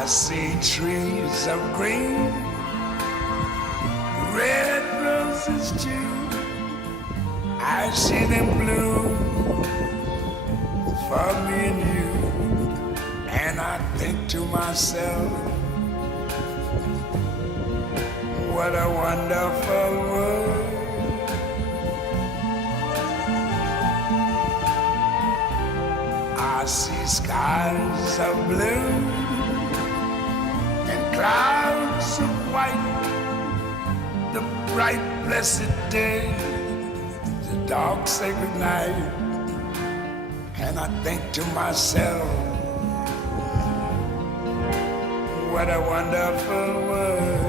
I see trees of green, red roses too. I see them bloom for me and you. And I think to myself, what a wonderful world. I see skies of blue and clouds of white, the bright blessed day, the dark sacred night. And I think to myself, what a wonderful world.